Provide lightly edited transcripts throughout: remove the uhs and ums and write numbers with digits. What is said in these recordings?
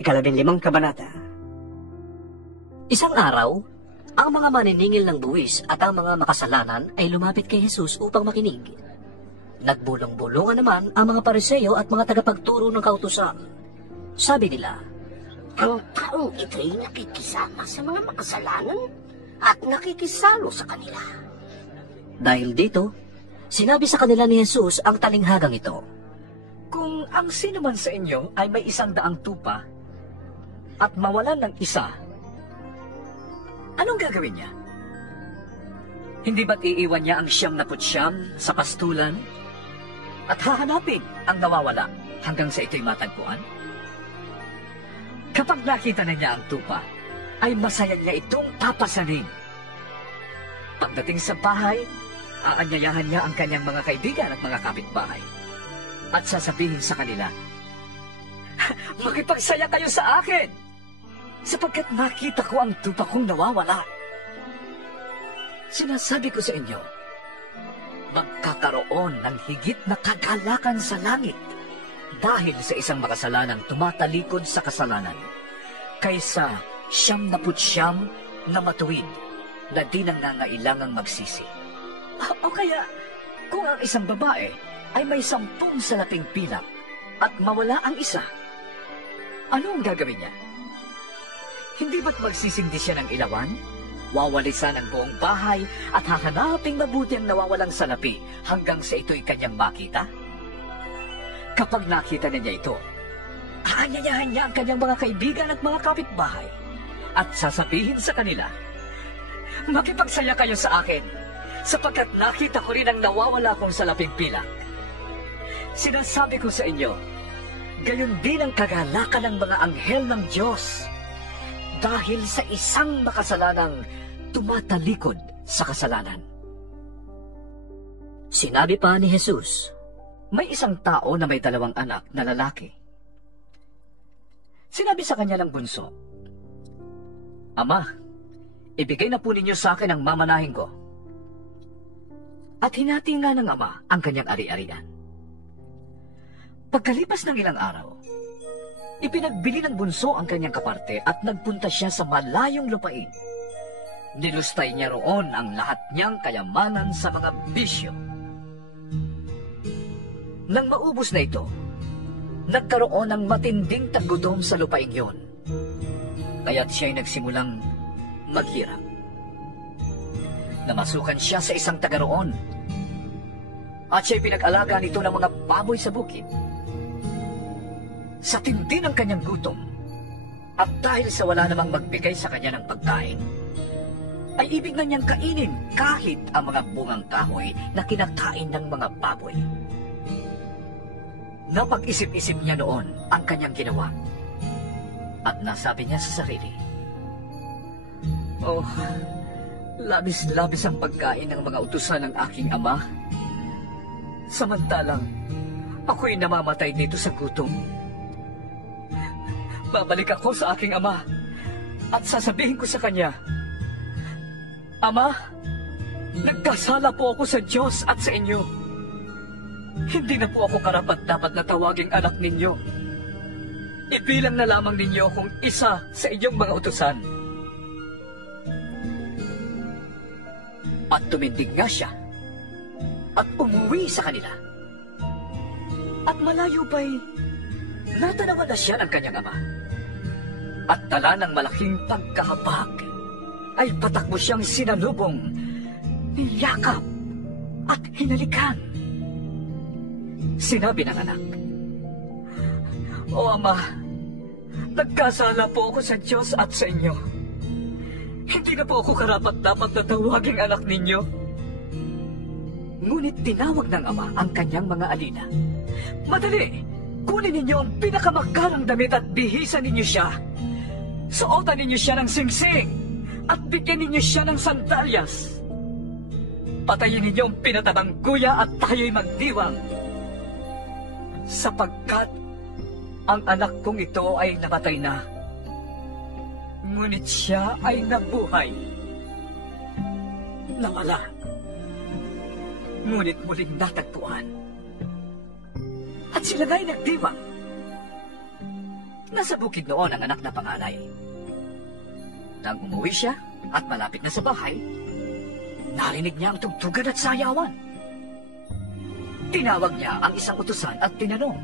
15 kabanata. Isang araw, ang mga maniningil ng buwis at ang mga makasalanan ay lumapit kay Jesus upang makinig. Nagbulong-bulungan naman ang mga Pariseo at mga tagapagturo ng kautusan. Sabi nila, Ang taong ito'y nakikisama sa mga makasalanan at nakikisalo sa kanila. dahil dito, sinabi sa kanila ni Jesus ang talinghagang ito. Kung ang sino man sa inyo ay may 100 tupa at mawalan ng isa, anong gagawin niya? Hindi ba't iiwan niya ang 99 sa pastulan at hahanapin ang nawawala hanggang sa ito'y matagpuan? Kapag nakita na niya ang tupa, ay masaya niya itong papasanin. Pagdating sa bahay, aanyayahan niya ang kanyang mga kaibigan at mga kapitbahay at sasabihin sa kanila, "Makipagsaya kayo sa akin, sapagkat nakita ko ang tupa kong nawawala." Sinasabi ko sa inyo, magkakaroon ng higit na kagalakan sa langit dahil sa isang makasalanang tumatalikod sa kasalanan kaysa 99 na matuwid na di nangangailangang magsisi. O kaya, kung ang isang babae ay may 10 salaping pilak at mawala ang isa, ano ang gagawin niya? Hindi ba't magsisindi siya ng ilawan? Wawalisan ang buong bahay at hahanaping mabuti ang nawawalang salapi hanggang sa ito'y kanyang makita? Kapag nakita na niya ito, aanyayahan niya ang kanyang mga kaibigan at mga kapitbahay at sasabihin sa kanila, "Makipagsaya kayo sa akin, sapagkat nakita ko rin ang nawawala kong salaping pilak." Sinasabi ko sa inyo, gayon din ang kagalakan ng mga anghel ng Diyos dahil sa isang makasalanang tumatalikod sa kasalanan. Sinabi pa ni Jesus, May isang tao na may 2 anak na lalaki. Sinabi sa kanya ng bunso, "Ama, ibigay na po ninyo sa akin ang mamanahin ko." At hinati nga ng ama ang kanyang ari-arian. Pagkalipas ng ilang araw, ipinagbili ng bunso ang kanyang kaparte at nagpunta siya sa malayong lupain. Nilustay niya roon ang lahat niyang kayamanan sa mga bisyo. Nang maubos na ito, nagkaroon ng matinding tagutom sa lupain yon. Kaya't siya'y nagsimulang maghirap. Namasukan siya sa isang taga roon at siya'y pinag-alaga nito ng mga baboy sa bukid. Sa tindi ng kanyang gutom at dahil sa wala namang magbigay sa kanya ng pagkain, ay ibig na niyang kainin kahit ang mga bungang kahoy na kinakain ng mga baboy. Napag-isip-isip niya noon ang kanyang ginawa at nasabi niya sa sarili, "Oh, labis-labis ang pagkain ng mga utusan ng aking ama. Samantalang ako'y namamatay dito sa gutom. Babalik ako sa aking ama at sasabihin ko sa kanya, 'Ama, nagkasala po ako sa Diyos at sa inyo. Hindi na po ako karapat-dapat na tawaging anak ninyo. Ibilang na lamang ninyo akong isa sa inyong mga utusan.'" At tumindig nga siya at umuwi sa kanila. At malayo pa'y natanawan na siya ng kanyang ama. At tala ng malaking pagkahabag ay patakbo siyang sinalubong, niyakap at hinalikan. Sinabi ng anak, "O ama, nagkasala po ako sa Diyos at sa inyo. Hindi na po ako karapat-dapat na tawaging anak ninyo." Ngunit tinawag ng ama ang kanyang mga alina. "Madali, kunin ninyo ang pinakamagarang damit at bihisan ninyo siya. Suotan ninyo siya ng singsing at bigyan ninyo siya ng sandalyas. Patayin ninyo ang pinatabang kuya at tayo'y magdiwang. Sapagkat ang anak kong ito ay namatay na, ngunit siya ay nabuhay. Nawala, ngunit muling natagpuan. At sila nga'y nagdiwang." Nasa bukid noon ang anak na panganay. Nang umuwi siya at malapit na sa bahay, narinig niya ang tugtugan at sayawan. Tinawag niya ang isang utusan at tinanong,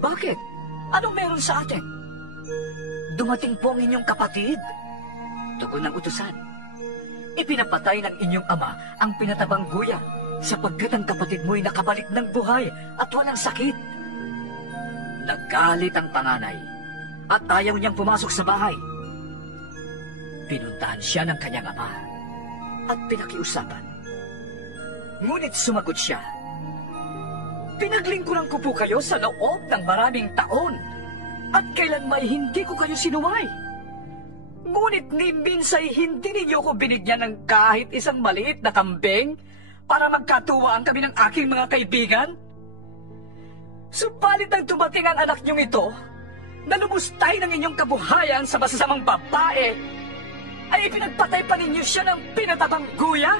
"Bakit? Anong meron sa atin?" "Dumating po ang inyong kapatid," tugon ng utusan. "Ipinapatay ng inyong ama ang pinatabang guya sapagkat ang kapatid mo'y nakabalik ng buhay at walang sakit." Nagalit ang panganay at ayaw niyang pumasok sa bahay. Pinuntahan siya ng kanyang ama at pinakiusapan. Ngunit sumagot siya, "Pinaglingkuran ko po kayo sa loob ng maraming taon at kailan may hindi ko kayo sinuway. Ngunit ni minsay hindi ninyo ko binigyan ng kahit isang maliit na kambing para magkatuwaan kami ng aking mga kaibigan. Subalit nang dumating ang anak niyong ito, na lumustay ng inyong kabuhayan sa masasamang babae, ay ipinagpatay pa ninyo siya ng pinatabang guya?"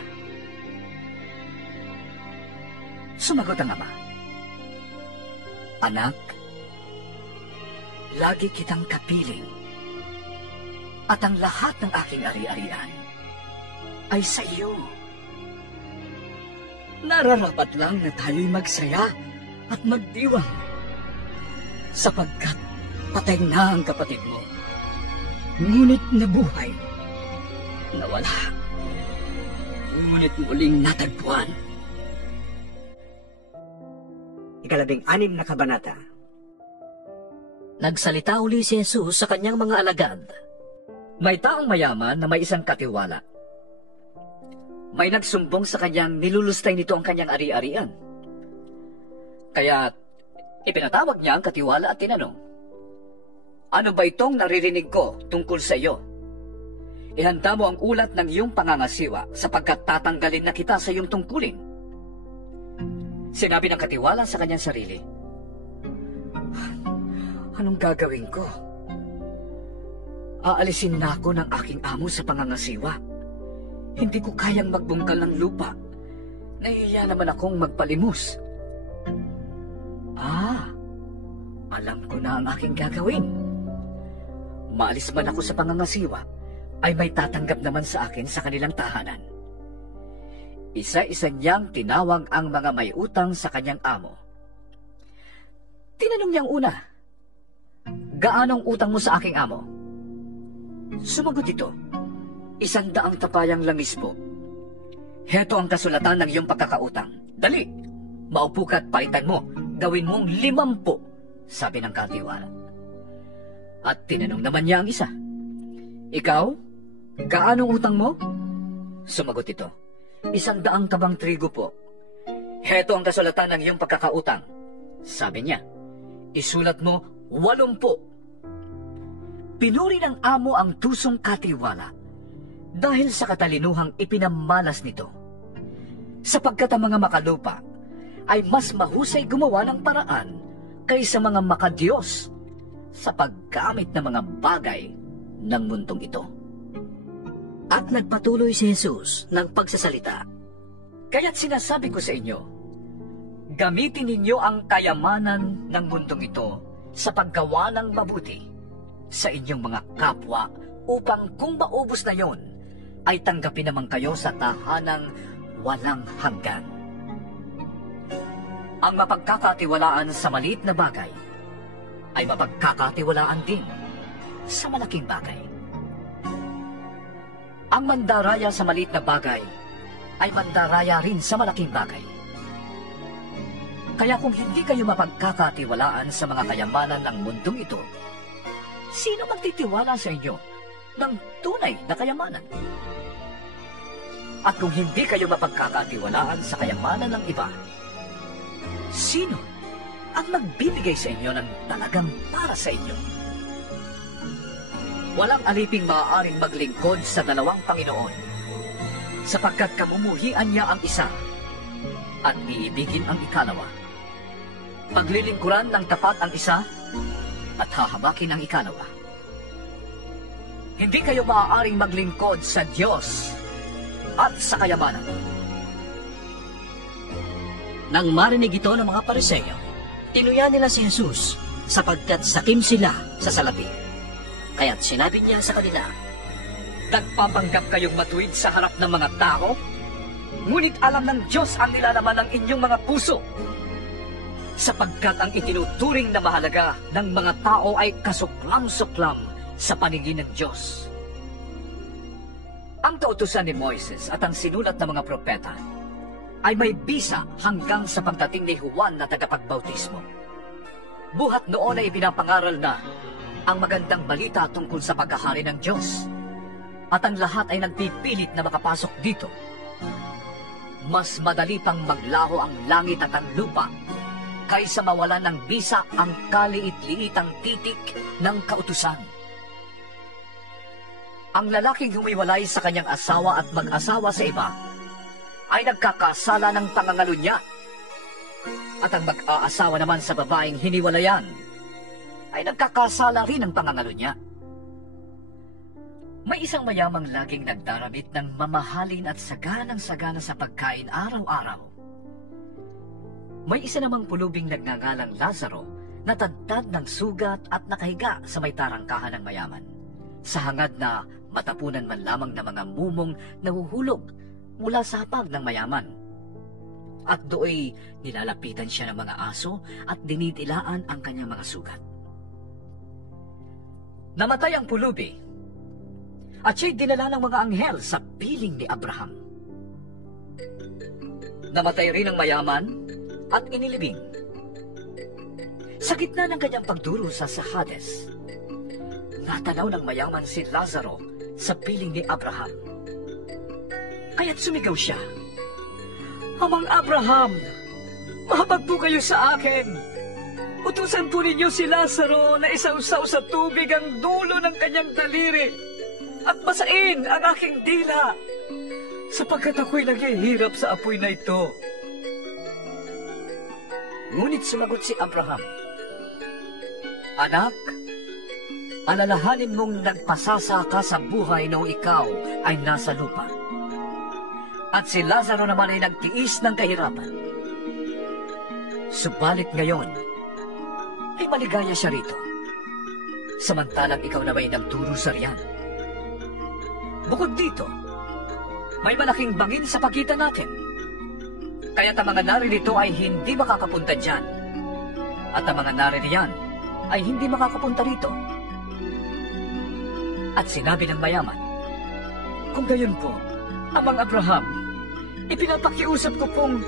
Sumagot ang ama, "Anak, lagi kitang kapiling, at ang lahat ng aking ari-arian ay sa iyo. Nararapat lang na tayo'y magsaya at magdiwang, sapagkat patay na ang kapatid mo, ngunit nabuhay, nawala, ngunit muling natagpuan." 16 na kabanata. Nagsalita uli si Jesus sa kanyang mga alagad. May taong mayaman na may isang katiwala. May nagsumbong sa kanyang nilulustay nito ang kanyang ari-arian. Kaya ipinatawag niya ang katiwala at tinanong, "Ano ba itong naririnig ko tungkol sa iyo? Ihanda mo ang ulat ng iyong pangangasiwa sapagkat tatanggalin na kita sa iyong tungkulin." Sinabi ng katiwala sa kanyang sarili, "Anong gagawin ko? Aalisin na ako ng aking amo sa pangangasiwa. Hindi ko kayang magbungkal ng lupa. Nahihiya naman akong magpalimos. Alam ko na ang aking gagawin. Maalis man ako sa pangangasiwa, ay may tatanggap naman sa akin sa kanilang tahanan." Isa-isa niyang tinawag ang mga may utang sa kanyang amo. Tinanong niyang una, "Gaanong utang mo sa aking amo?" Sumagot ito, 100 tapayang langis po. "Heto ang kasulatan ng iyong pagkakautang. Dali, maupo ka at palitan mo. Gawin mong 50, sabi ng katiwala. At tinanong naman niya ang isa, "Ikaw, gaanong utang mo?" Sumagot ito, 100 kabang trigo po. "Heto ang kasulatan ng iyong pagkakautang," sabi niya. "Isulat mo 80. Pinuri ng amo ang tusong katiwala dahil sa katalinuhang ipinamalas nito, sapagkat ang mga makalupa ay mas mahusay gumawa ng paraan kaysa mga makadiyos sa paggamit ng mga bagay ng mundong ito." At nagpatuloy si Jesus ng pagsasalita, "Kaya't sinasabi ko sa inyo, gamitin ninyo ang kayamanan ng mundong ito sa paggawa ng mabuti sa inyong mga kapwa upang kung maubos na yon, ay tanggapin naman kayo sa tahanang walang hanggan. Ang mapagkakatiwalaan sa maliit na bagay ay mapagkakatiwalaan din sa malaking bagay. Ang mandaraya sa maliit na bagay ay mandaraya rin sa malaking bagay. Kaya kung hindi kayo mapagkakatiwalaan sa mga kayamanan ng mundong ito, sino magtitiwala sa inyo ng tunay na kayamanan? At kung hindi kayo mapagkakatiwalaan sa kayamanan ng iba, sino ang magbibigay sa inyo ng talagang para sa inyo? Walang aliping maaaring maglingkod sa dalawang Panginoon, sapagkat kamumuhian niya ang isa at iibigin ang ikalawa. Paglilingkuran ng tapat ang isa at hahabakin ang ikalawa. Hindi kayo maaaring maglingkod sa Diyos at sa kayamanan. Nang marinig ito ng mga Pariseo, tinuya nila si Jesus sapagkat sakim sila sa salapi. Kaya't sinabi niya sa kanila, Nagpapanggap kayong matuwid sa harap ng mga tao, ngunit alam ng Diyos ang nilalaman ng inyong mga puso. Sapagkat ang itinuturing na mahalaga ng mga tao ay kasuklam-suklam sa paningin ng Diyos. Ang kautusan ni Moises at ang sinulat ng mga propeta ay may bisa hanggang sa pagdating ni Juan na tagapagbautismo. Buhat noon ay pinapangaral na ang magandang balita tungkol sa pagkahari ng Diyos, at ang lahat ay nagpipilit na makapasok dito. Mas madali pang maglaho ang langit at ang lupa kaysa mawalan ng bisa ang kaliit-liitang titik ng kautusan. Ang lalaking humiwalay sa kanyang asawa at mag-asawa sa iba ay nagkakasala ng pangangalunya, at ang mag-aasawa naman sa babaeng hiniwalayan ay nagkakasala rin ng pangangalunya. May isang mayamang laging nagdaramit ng mamahalin at saganang-sagana sa pagkain araw-araw. May isa namang pulubing nagngangalang Lazaro na tadtad ng sugat at nakahiga sa may tarangkahan ng mayaman, sa hangad na matapunan man lamang ng mga mumong nahuhulog mula sa hapag ng mayaman. At do'y nilalapitan siya ng mga aso at dinidilaan ang kanyang mga sugat. Namatay ang pulubi, at siya'y dinala ng mga anghel sa piling ni Abraham. Namatay rin ang mayaman at inilibing. Sa gitna ng kanyang pagdurusa sa Hades, natanaw ng mayaman si Lazaro sa piling ni Abraham. Kaya't sumigaw siya, Amang Abraham, mahapag po kayo sa akin. Utusan po ninyo si Lazaro na isawsaw sa tubig ang dulo ng kanyang daliri at basain ang aking dila, sapagkat ako'y naghihirap sa apoy na ito. Ngunit sumagot si Abraham, Anak, alalahanin mong nagpasasa ka sa buhay noong ikaw ay nasa lupa. At si Lazaro naman ay nagtiis ng kahirapan. Subalit ngayon, ay maligaya siya rito, samantalang ikaw na may nagdurusa riyan. Bukod dito, may malaking bangin sa pagitan natin, kaya't ang mga naririto ay hindi makakapunta dyan, at ang mga naririyan ay hindi makakapunta rito. At sinabi ng mayaman, Kung gayon po, Amang Abraham, ipinapakiusap ko pong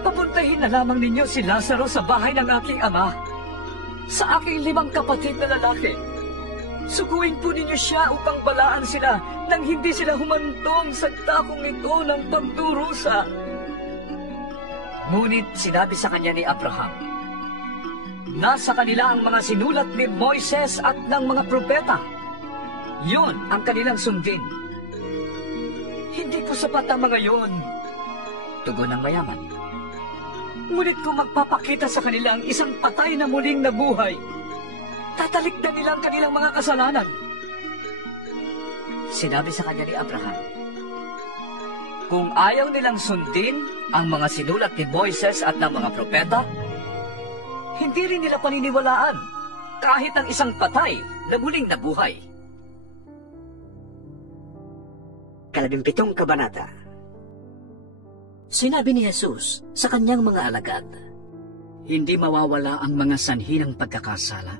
papuntahin na lamang ninyo si Lazaro sa bahay ng aking ama, sa aking 5 kapatid na lalaki. Suguin po ninyo siya upang balaan sila nang hindi sila humantong sa takong ito ng pagdurusa. Ngunit sinabi sa kanya ni Abraham, Nasa kanila ang mga sinulat ni Moises at ng mga propeta. Yun ang kanilang sundin. Hindi po sapat ang mga yon, tugon ng mayaman. Ngunit kung magpapakita sa kanila ang isang patay na muling nabuhay, tatalikdan nila ang kanilang mga kasalanan. Sinabi sa kanya ni Abraham, Kung ayaw nilang sundin ang mga sinulat ni Moises at ng mga propeta, hindi rin nila paniniwalaan kahit ang isang patay na muling nabuhay. 17 kabanata. Sinabi ni Jesus sa kanyang mga alagad, Hindi mawawala ang mga sanhi ng pagkakasala,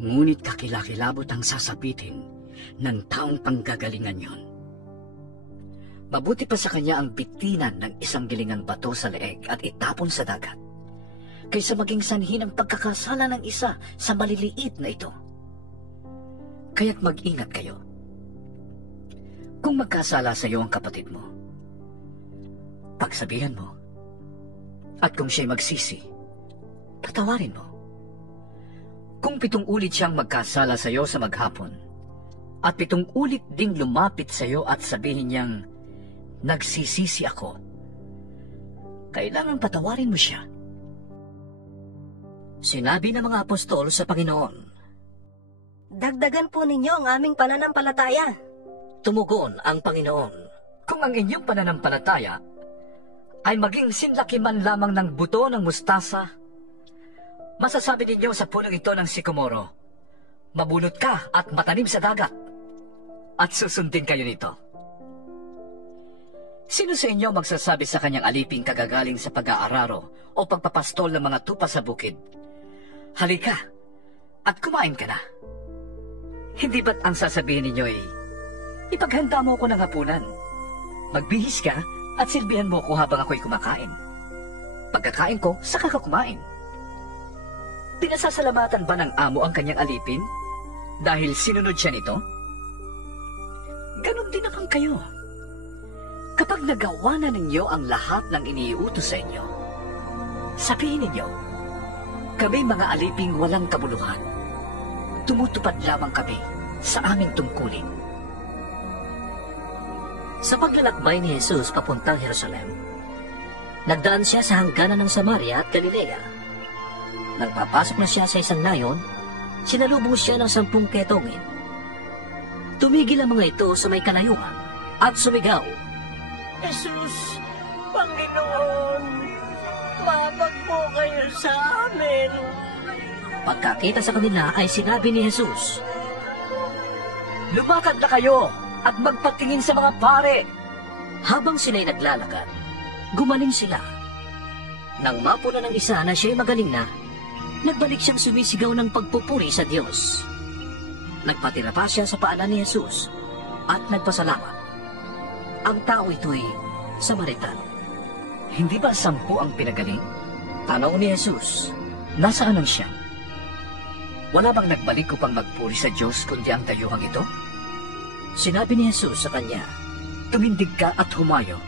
ngunit kakilakilabot ang sasapitin ng taong panggagalingan yon. Mabuti pa sa kanya ang bitinan ng isang gilingang bato sa leeg at itapon sa dagat, kaysa maging sanhi ng pagkakasala ng isa sa maliliit na ito. Kaya't mag-ingat kayo. Kung magkasala sa iyo ang kapatid mo, pagsabihan mo, at kung siya'y magsisi, patawarin mo. Kung 7 ulit siyang magkasala sa iyo sa maghapon, at 7 ulit ding lumapit sa iyo at sabihin niyang, nagsisisi ako, kailangang patawarin mo siya. Sinabi ng mga apostol sa Panginoon, Dagdagan po ninyo ang aming pananampalataya. Tumugon ang Panginoon, Kung ang inyong pananampalataya ay maging sinlaki man lamang ng buto ng mustasa, Masasabi ninyo sa punong ito ng sikomoro, mabunot ka at matanim sa dagat, at susundin kayo nito. Sino sa inyo magsasabi sa kanyang aliping kagagaling sa pag-aararo o pagpapastol ng mga tupa sa bukid, halika at kumain ka na? Hindi ba't ang sasabihin ninyo ay, ipaghanda mo ako ng hapunan, magbihis ka at silbihan mo ko habang ako'y kumakain. Pagkakain ko, saka ka kumain. Pinasasalamatan ba ng amo ang kanyang alipin dahil sinunod siya nito? Ganon din naman kayo. Kapag nagawa na ninyo ang lahat ng iniutos sa inyo, sabihin ninyo, kami mga aliping walang kabuluhan, tumutupad lamang kami sa aming tungkulin. Sa paglalakbay ni Jesus papuntang Jerusalem, nagdaan siya sa hangganan ng Samaria at Galilea. Nang papasok na siya sa isang nayon, sinalubong siya ng 10 ketongin. Tumigil ang mga ito sa may kalayuan at sumigaw, Jesus, Panginoon, mabag po kayo sa amin. Pagkakita sa kanila ay sinabi ni Jesus, Lumakad na kayo at magpatingin sa mga pare. habang sila'y naglalakad, gumaling sila. Nang mapuna ng isa na siya'y magaling na, nagbalik siyang sumisigaw ng pagpupuri sa Diyos. Nagpatira pa siya sa paanan ni Jesus at nagpasalamat. Ang tao ito'y Samaritano. Hindi ba 10 ang pinagaling? Tanaw ni Jesus, nasaan ang siya? Wala bang nagbalik upang magpuri sa Diyos kundi ang dayuhang ito? Sinabi ni Jesus sa kanya, Tumindig ka at humayo.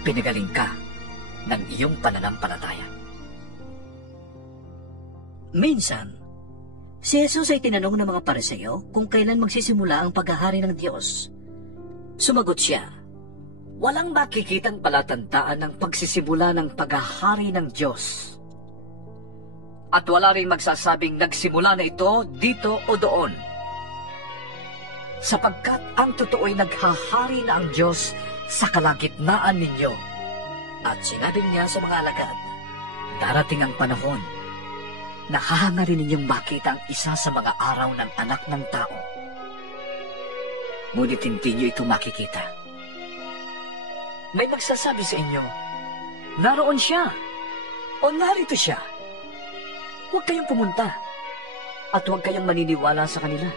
Pinagaling ka ng iyong pananampalataya. minsan, si Jesus ay tinanong ng mga Pariseo kung kailan magsisimula ang paghahari ng Diyos. Sumagot siya, Walang makikitang palatandaan ng pagsisimula ng paghahari ng Diyos. At wala rin magsasabing nagsimula na ito dito o doon. Sapagkat ang totoo'y naghahari na ang Diyos sa kalagitnaan ninyo. at sinabi niya sa mga alagad, Darating ang panahon na hahangarin ninyong makita ang isa sa mga araw ng anak ng tao. Ngunit hindi niyo ito makikita. May magsasabi sa inyo, naroon siya o narito siya. Huwag kayong pumunta at huwag kayong maniniwala sa kanila.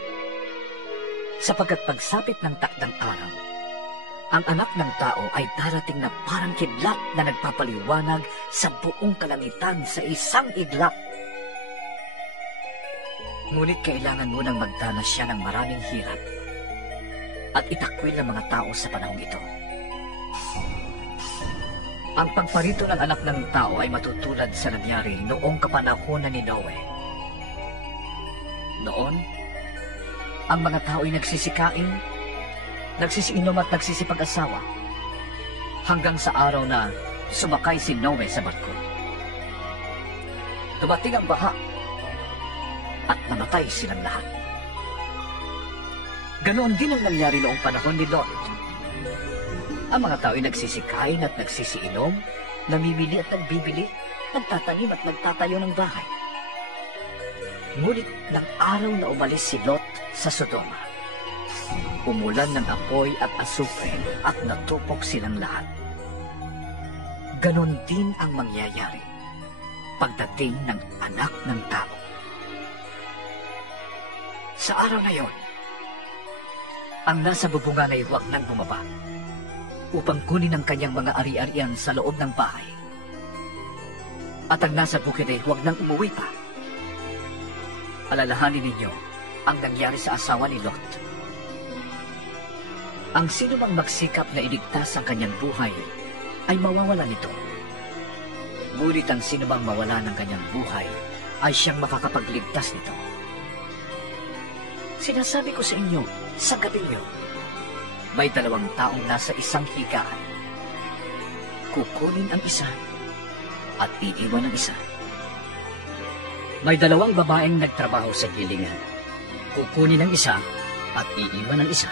Sapagkat pagsapit ng takdang araw, ang anak ng tao ay darating na parang kidlat na nagpapaliwanag sa buong kalangitan sa isang iglap. Ngunit kailangan munang magdanas siya ng maraming hirap at itakwil ng mga tao sa panahong ito. Ang pagparito ng anak ng tao ay matutulad sa nangyari noong kapanahonan ni Noe. Noon, ang mga tao ay nagsisikain, nagsisiinom at nagsisipag-asawa hanggang sa araw na sumakay si Noe sa barko. Dumating ang baha at namatay silang lahat. Ganoon din ang nangyari noong panahon ni Lot. Ang mga tao ay nagsisikain at nagsisiinom, namimili at nagbibili, nagtatanim at nagtatayo ng bahay. Ngunit ng araw na umalis si Lot sa Sodoma, umulan ng apoy at asupre at natupok silang lahat. Ganon din ang mangyayari pagdating ng anak ng tao. Sa araw na yon, ang nasa bubungan ay huwag nang bumaba upang kunin ang kanyang mga ari-arian sa loob ng bahay. At ang nasa bukid ay huwag nang umuwi pa. Alalahanin ninyo ang nangyari sa asawa ni Lot. Ang sino mang magsikap na iligtas ang kanyang buhay ay mawawala nito. Ngunit ang sino mang mawala ng kanyang buhay ay siyang makakapagligtas nito. Sinasabi ko sa inyo, sa gabi niyo, may 2 taong nasa isang higaan. Kukunin ang isa at iiwan ang isa. May 2 babaeng nagtrabaho sa gilingan. Kukunin ang isa at iiwan ang isa.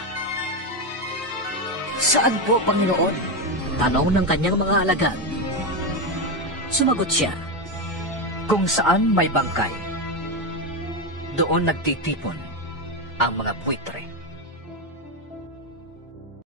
Saan po, Panginoon? Tanong ng kanyang mga alagad. Sumagot siya, Kung saan may bangkay, doon nagtitipon ang mga buitre.